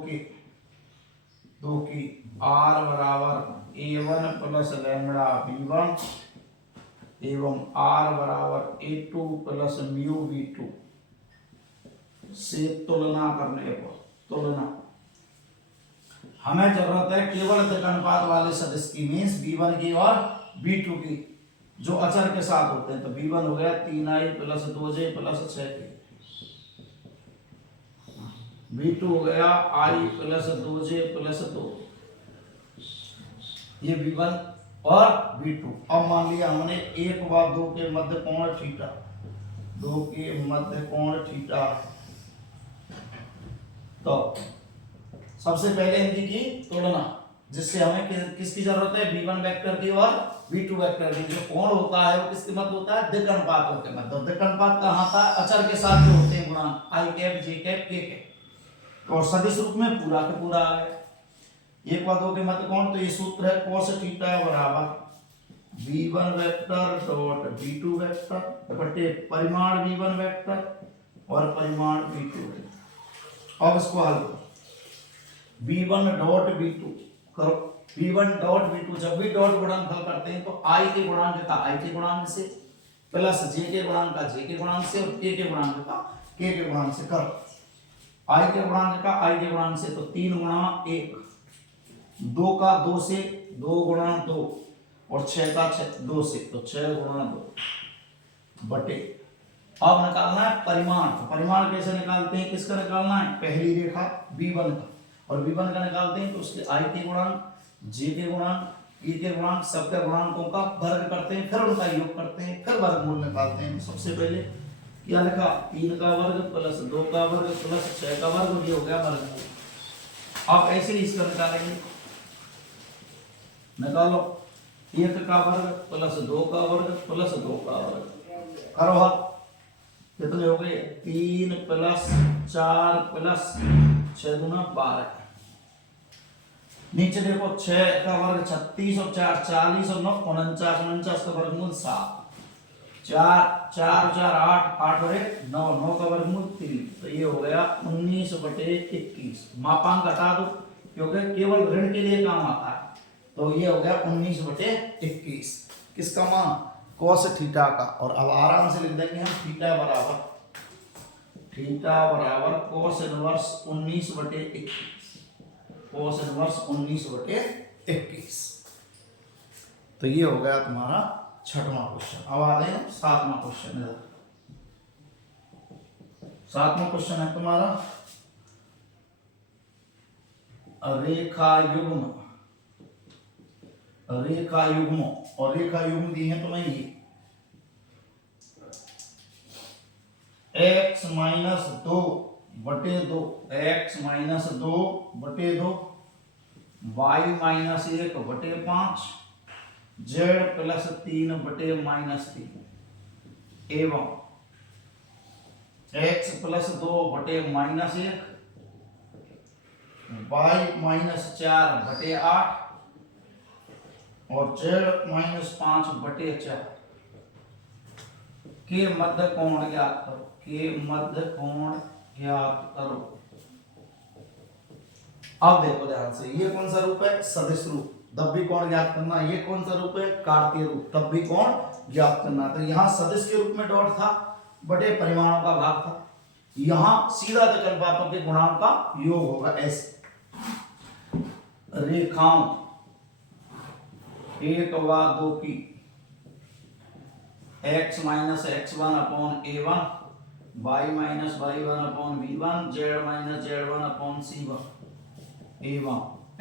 की r बराबर a1 प्लस लैम्डा b1 एवं r बराबर a2 प्लस म्यू b2 से तुलना करने पर हमें जरूरत है केवल अनुपात वाले सदिश की, मीन्स b1 की और b2 की, जो अचर के साथ होते हैं। तो b1 हो गया 3i plus 2j plus 6k, b2 हो गया i प्लस 2j प्लस 2। ये b1 और b2। अब मान लिया हमने 1 व 2 के मध्य कोण थीटा, 2 के मध्य कोण थीटा। तो सबसे पहले इनकी की तुलना, जिससे हमें किसकी जरूरत है? b1 वेक्टर की और v2 वेक्टर की जो कोण होता है वो किसके मध्य होता है, दिक् अनुपातों के मध्य। दिक् अनुपात कहाँ था, अचर के साथ जो होते हैं गुणांक i cap j cap k cap, और सदिश रूप में पूरा के पूरा आ गया। एक व दो के मध्य कोण, तो ये सूत्र है cos थीटा बराबर v1 vector dot v2 vector बटे परिमाण v1 वेक्टर और परिमाण v2 वेक्टर। अब इसको हल करो, v1 डॉट v2 करो, v1 डॉट v2, जब भी डॉट गुणांक हल करते हैं तो i के गुणांक का i के गुणांक से प्लस j के गुणांक का j के गुणांक से और k के गुणांक का k के गुणांक से करो। i के गुणांक का i के गुणांक से तो 3 गुणा 1, 2 का 2 से 2 गुणा 2 और 6 का 2 से तो 6 गुणा 2 बटे। अब निकालना है परिमाण, तो परिमाण कैसे निकालते हैं, किसका निकालना है, पहली रेखा v1 का, और v1 का निकालते हैं तो उसके i के गुणांक, j के गुणांक, k के गुणांक, सबके गुणांकों का वर्ग करते हैं, फिर उनका योग करते हैं, फिर वर्गमूल निकालते हैं। सबसे पहले क्या लिखा, 3 का वर्ग प्लस 2 का वर्ग प्लस 6 का वर्ग, ये हो गया वर्गमूल। अब ऐसे ही इसका निकालेंगे, निकालो 1 का वर्ग प्लस 2 का वर्ग प्लस 2 का वर्ग, करो हल, कितने हो गए, 3 प्लस 4 प्लस 6 दूना 12। नीचे देखो 6 का वर्ग 36 और 4 40 और 9 49, 49 का वर्गमूल 7, 4 4 4 8 8 और 1 9, 9 का वर्गमूल 3, तो ये हो गया 19/21। मापांक हटा दो क्योंकि केवल ऋण के लिए काम आता है, तो ये हो गया 19/21। किसका मान, cos थीटा का। और अब आराम से लिख देंगे हम थीटा बराबर cos इनवर्स 19/21, cos इनवर्स 19/21। तो ये हो गया तुम्हारा 6वां क्वेश्चन। अब आ गए 7वां क्वेश्चन। इधर 7वां क्वेश्चन है तुम्हारा रेखा युग्म, और रेखा युग्म दी है तुम्हें ये x माइनस 2 बटे 2, x माइनस 2 बटे 2, y माइनस 1 बटे 5, z प्लस 3 बटे माइनस 3 एवं x प्लस 2 बटे माइनस 1, y माइनस 4 बटे 8 और z माइनस 5 बटे 4 के मध्य कोण ज्ञात करो, के मध्य कोण ज्ञात करो। अब देखो ध्यान से, ये कौन सा रूप है, सदिश रूप, तब भी कोण ज्ञात करना। ये कौन सा रूप है, कार्तीय रूप, तब भी कोण ज्ञात करना। तो यहाँ सदिश के रूप में डॉट था बटे परिमाणों का भाग था, यहाँ सीधा दिक् अनुपातों के गुणांक का योग होगा। ऐसे रेखाओं 1 व 2 की x minus x1 upon a1, y minus y1 upon b1, z minus z1 upon c1 एवं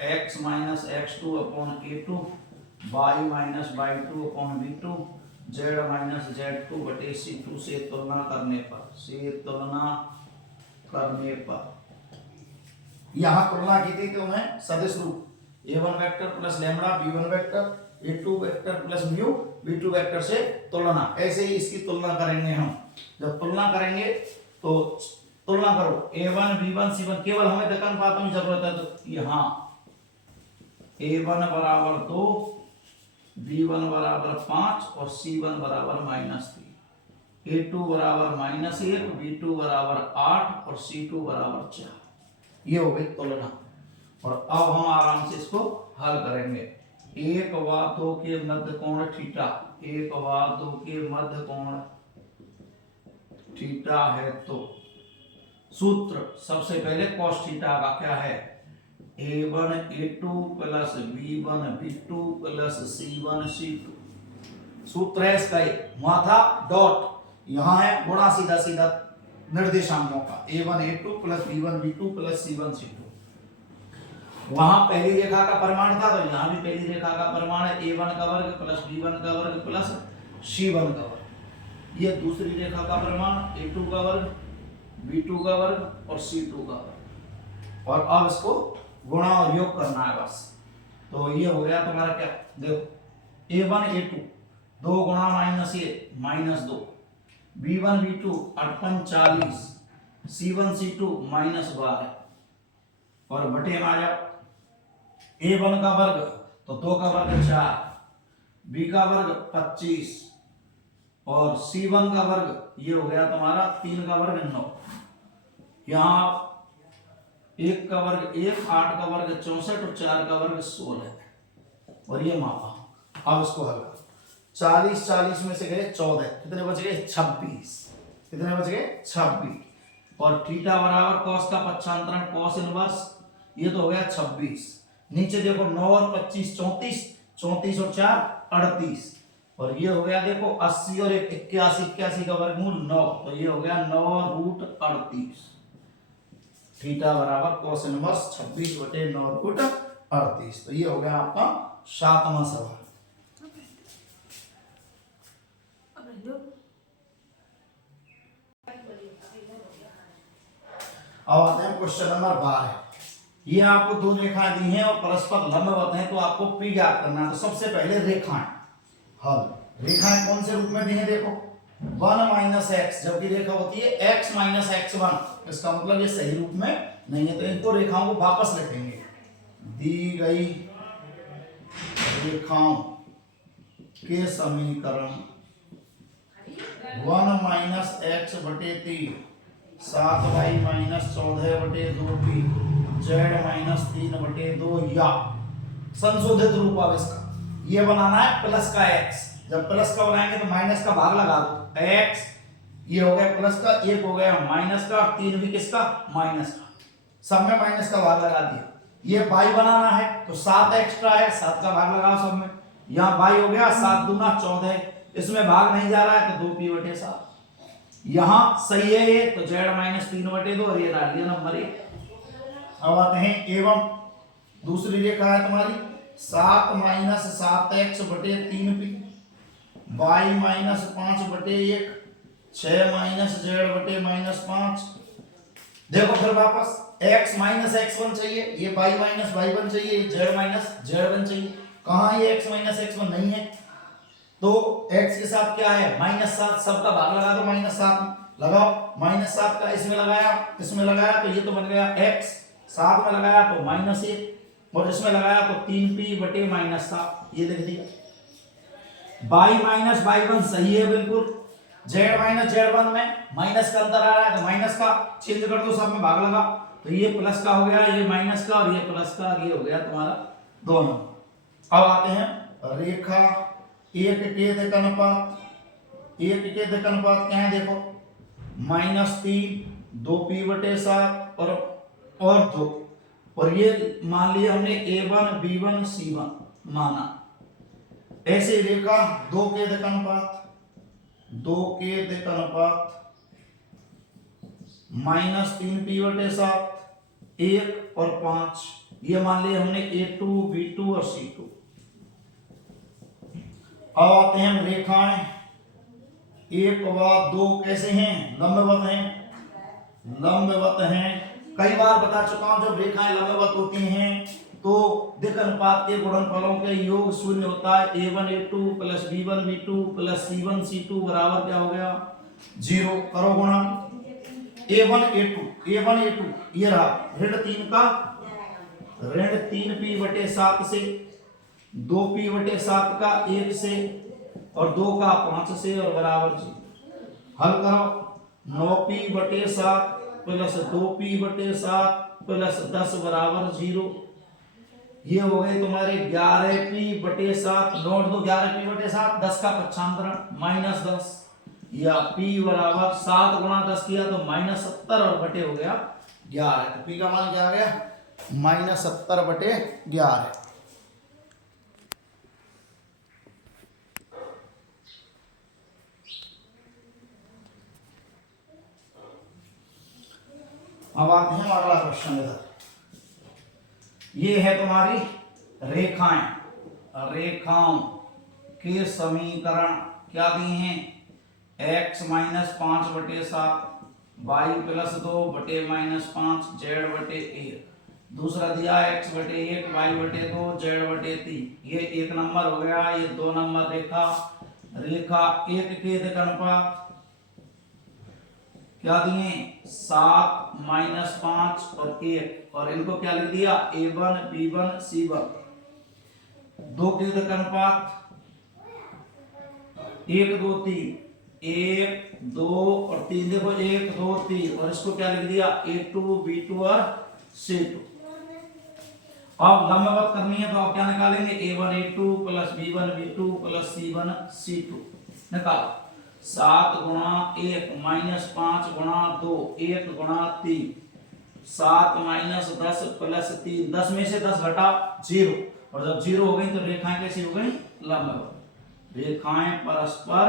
x minus x2 upon a2, y minus y2 upon b2, z minus z2 बटे c2 से तुलना करने पर, यहाँ तुलना की थी तो मैं सदिश रूप a1 vector plus lambda b1 vector a2 vector plus mu b2 vector से तुलना। ऐसे ही इसकी तुलना करेंगे हम। जब तुलना करेंगे तो तुलना करो a1 b1 c1, केवल हमें दिक् अनुपातों की जरूरत है, तो यहाँ a1 बराबर 2, b1 बराबर 5 और c1 बराबर -3, a2 बराबर -1, b2 बराबर 8 और c2 बराबर 4। ये हो गई तुलना। और अब हम आराम से इसको हल करेंगे। 1 व 2 के मध्य कोण थीटा, 1 व 2 के मध्य कोण थीटा है, तो सूत्र सबसे पहले cos थीटा का क्या है, a1 a2 plus b1 b2 plus c1 c2। सूत्र है इसका, वहां था डॉट, यहां है गुणा सीधा सीधा निर्देशांकों का, a1 a2 plus b1 b2 plus c1 c2। वहां पहली रेखा का परिमाण था, तो यहाँ भी पहली रेखा का परिमाण है a1 का वर्ग प्लस b1 का वर्ग प्लस c1 का वर्ग। ये दूसरी रेखा का परिमाण a2 का वर्ग b2 का वर्ग और c2 का वर्ग। और अब इसको गुणा और योग करना है बस। तो ये हो गया तुम्हारा क्या, देखो A1 A2 2 गुणा माइनस ए -2, B1 B2 58 40, C1 C2 -12 और बटे में आ जाओ। A1 का वर्ग तो 2 का वर्ग 4, B का वर्ग 25 और C1 का वर्ग ये हो गया तुम्हारा 3 का वर्ग 9। यहाँ 1 का वर्ग 1, 8 का वर्ग 64 और 4 का वर्ग 16 और ये मापा। अब इसको हल करो। 40 40 में से गए 14, कितने बच गए 26, कितने बच गए 26 और थीटा बराबर कॉस का पक्षांतरण कॉस इनवर्स ये तो हो गया 26। नीचे देखो 9 और 25 34, 34 और 4 38 और ये हो गया देखो 80 और 1 81, 81 का वर्गमूल 9 तो ये हो गया 9√38। थीटा बराबर कॉस इनवर्स 26 बटे 9√38। तो ये हो गया आपका 7वां सवाल। अब आते हैं क्वेश्चन नंबर 12। ये आपको दो रेखाएं दी हैं और परस्पर लंबवत हैं तो आपको पी ज्ञात करना है। तो सबसे पहले रेखाएं हल। रेखाएं कौन से रूप में दी हैं देखो 1 - x, जबकि रेखा होती है x - x1। इसका मतलब ये सही रूप में नहीं है तो इनको रेखाओं को वापस लिखेंगे। दी गई रेखाओं के समीकरण 1 - x बटे 3 7y - 14 बटे 2p z - 3 बटे 2 या संशोधित रूप अब इसका ये बनाना है प्लस का x। जब प्लस का बनाएंगे तो माइनस का भाग लगा दो x, ये हो गया प्लस का, एक हो गया माइनस का और 3 भी किसका माइनस का, सब में माइनस का भाग लगा दिया। ये y बनाना है तो 7 एक्स्ट्रा है, 7 का भाग लगाओ सब में। यहाँ y हो गया 7 दूना 14, इसमें भाग नहीं जा रहा है तो 2p बटे 7। यहां सही है ये तो z - 3 बटे 2 और ये डाल दिया नंबर 1। अब आते हैं एवं दूसरी रेखा है तुम्हारी 7 - 7x बटे 3p y - 5 बटे 1 6 - z बटे -5। देखो फिर वापस x - x1 चाहिए, ये y - y1 चाहिए, ये z - z1 चाहिए। कहां ये x - x1 नहीं है तो x के साथ क्या है -7, सबका भाग लगा दो -7 लगाओ। -7 का इसमें लगाया, इसमें लगाया तो ये तो बन गया x, 7 में लगाया तो -1 और इसमें लगाया तो 3p बटे -7 ये लिख दिया। y - y1 सही है बिल्कुल। z - z1 में माइनस का अंतर आ रहा है तो माइनस का चेंज कर दो, सब में भाग लगा तो ये प्लस का हो गया, ये माइनस का और ये प्लस का, ये हो गया तुम्हारा दोनों। अब आते हैं रेखा एक के दिक अनुपात। एक के दिक अनुपात क्या है देखो -3 2p बटे 7 और 2 और ये मान लिया हमने a1 b1 c1 माना। ऐसे रेखा 2 के दिक अनुपात, 2 के दिक अनुपात -3p बटे 7 1 और 5 ये मान लिया हमने a2 b2 और c2। अब आते हैं रेखाएं 1 व 2 कैसे हैं लंबवत हैं, लंबवत हैं। कई बार बता चुका हूं जब रेखाएं लंबवत होती हैं तो दिक अनुपात के गुणनफलों के योग शून्य होता है। a1 a2 plus b1 b2 plus c1 c2 बराबर क्या हो गया 0। करो गुणा a1 a2 ये रहा ऋण 3 का ऋण 3p बटे 7 से 2p बटे 7 का 1 से और 2 का 5 से और बराबर 0। हल करो 9p बटे 7 प्लस 2p बटे 7 प्लस 10 बराबर 0। ये हो गए तुम्हारे 11p बटे 7। नोट दो 11p बटे 7 10 का पक्षांतरण -10 या p बराबर 7 गुणा 10 किया तो -70 और बटे हो गया 11। तो p का मान क्या आ गया -70 बटे 11। अब आते हैं अगला क्वेश्चन इधर। ये है तुम्हारी रेखाएं, रेखाओं के समीकरण क्या दिए हैं x - 5 बटे 7 y + 2 बटे -5 z बटे 1 दूसरा दिया x/1 y/2 z/3। ये 1 नंबर हो गया। ये 2 नंबर रेखा रेखा 1 के अनुपात क्या दिए 7 - 5 और 1 और इनको क्या लिख दिया a1 b1 c1। 2 के अनुपात 1 2 3 1 2 और 3 देखो 1 2 3 और इसको क्या लिख दिया a2 b2 और c2। अब लंबवत करनी है तो आप क्या निकालेंगे a1 a2 plus b1 b2 plus c1 c2 निकालो। 7 गुणा 1 माइनस 5 गुणा 2 1 गुणा 3 7 माइनस 10 प्लस 3 10 में से 10 घटा 0 और जब 0 हो गई तो रेखाएं कैसी हो गई लंबवत। रेखाएं परस्पर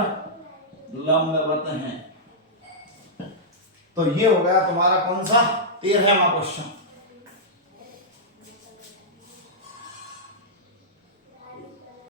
लंबवत हैं। तो ये हो गया तुम्हारा कौन सा 13वां क्वेश्चन।